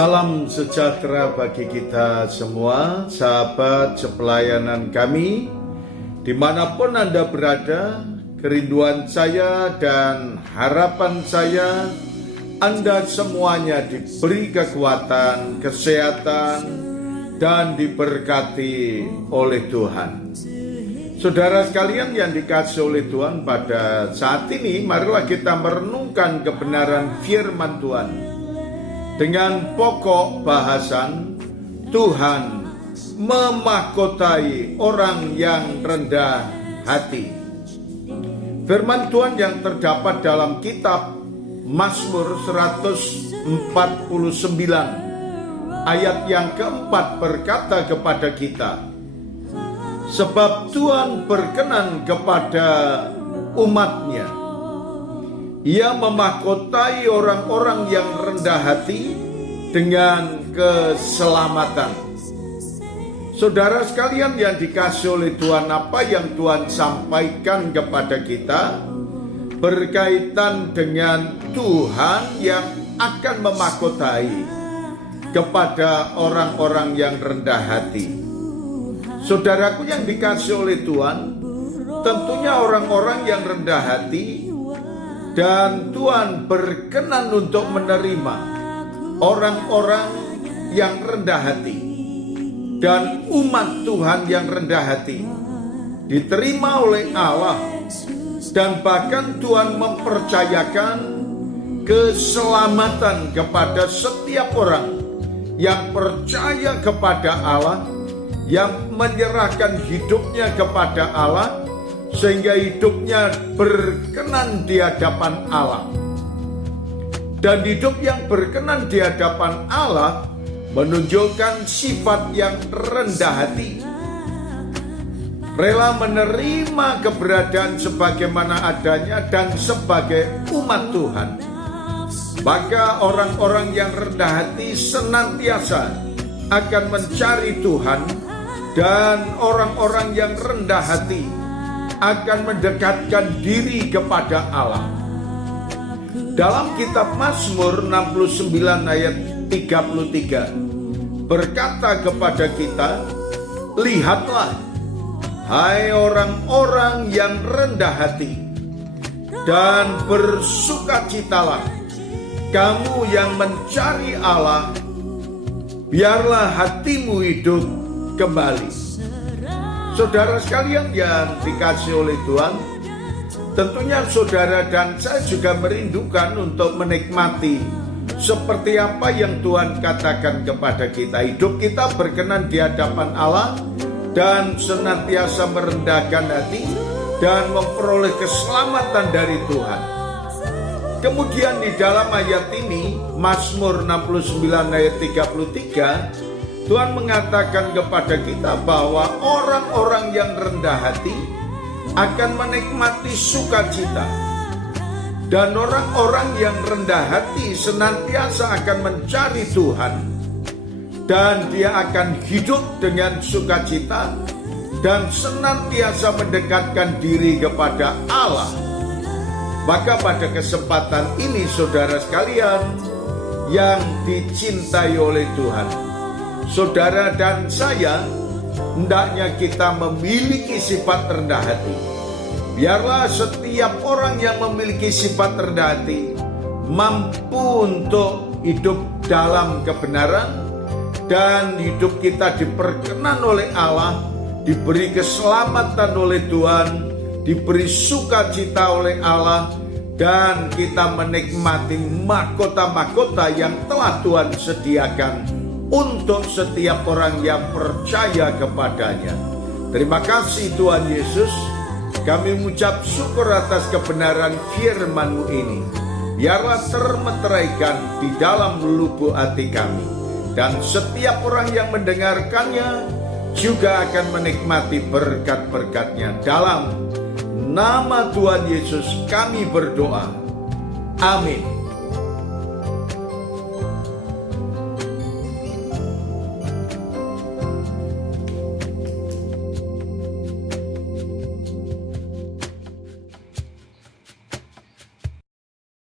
Salam sejahtera bagi kita semua, sahabat sepelayanan kami, dimanapun Anda berada. Kerinduan saya dan harapan saya, Anda semuanya diberi kekuatan, kesehatan, dan diberkati oleh Tuhan. Saudara sekalian yang dikasihi oleh Tuhan, pada saat ini marilah kita merenungkan kebenaran firman Tuhan dengan pokok bahasan Tuhan memahkotai orang yang rendah hati. Firman Tuhan yang terdapat dalam kitab Mazmur 149 ayat yang keempat berkata kepada kita, sebab Tuhan berkenan kepada umat-Nya. Ia memahkotai orang-orang yang rendah hati dengan keselamatan. Saudara sekalian yang dikasihi oleh Tuhan, apa yang Tuhan sampaikan kepada kita berkaitan dengan Tuhan yang akan memahkotai kepada orang-orang yang rendah hati. Saudaraku yang dikasihi oleh Tuhan, tentunya orang-orang yang rendah hati, dan Tuhan berkenan untuk menerima orang-orang yang rendah hati. Dan umat Tuhan yang rendah hati diterima oleh Allah. Dan bahkan Tuhan mempercayakan keselamatan kepada setiap orang yang percaya kepada Allah, yang menyerahkan hidupnya kepada Allah, sehingga hidupnya berkenan di hadapan Allah. Dan hidup yang berkenan di hadapan Allah menunjukkan sifat yang rendah hati, rela menerima keberadaan sebagaimana adanya dan sebagai umat Tuhan. Maka orang-orang yang rendah hati senantiasa akan mencari Tuhan, dan orang-orang yang rendah hati akan mendekatkan diri kepada Allah. Dalam kitab Mazmur 69 ayat 33 berkata kepada kita, lihatlah, hai orang-orang yang rendah hati, dan bersukacitalah kamu yang mencari Allah, biarlah hatimu hidup kembali. Saudara sekalian yang dikasihi oleh Tuhan, tentunya saudara dan saya juga merindukan untuk menikmati seperti apa yang Tuhan katakan kepada kita. Hidup kita berkenan di hadapan Allah dan senantiasa merendahkan hati dan memperoleh keselamatan dari Tuhan. Kemudian di dalam ayat ini, Mazmur 69 ayat 33, Tuhan mengatakan kepada kita bahwa orang-orang yang rendah hati akan menikmati sukacita. Dan orang-orang yang rendah hati senantiasa akan mencari Tuhan. Dan dia akan hidup dengan sukacita dan senantiasa mendekatkan diri kepada Allah. Maka pada kesempatan ini saudara sekalian yang dicintai oleh Tuhan, saudara dan saya, hendaknya kita memiliki sifat rendah hati. Biarlah setiap orang yang memiliki sifat rendah hati mampu untuk hidup dalam kebenaran, dan hidup kita diperkenan oleh Allah, diberi keselamatan oleh Tuhan, diberi sukacita oleh Allah, dan kita menikmati mahkota-mahkota yang telah Tuhan sediakan untuk setiap orang yang percaya kepadanya. Terima kasih Tuhan Yesus. Kami mengucap syukur atas kebenaran firman-Mu ini. Biarlah termeteraikan di dalam lubuk hati kami. Dan setiap orang yang mendengarkannya juga akan menikmati berkat-berkat-Nya. Dalam nama Tuhan Yesus kami berdoa. Amin.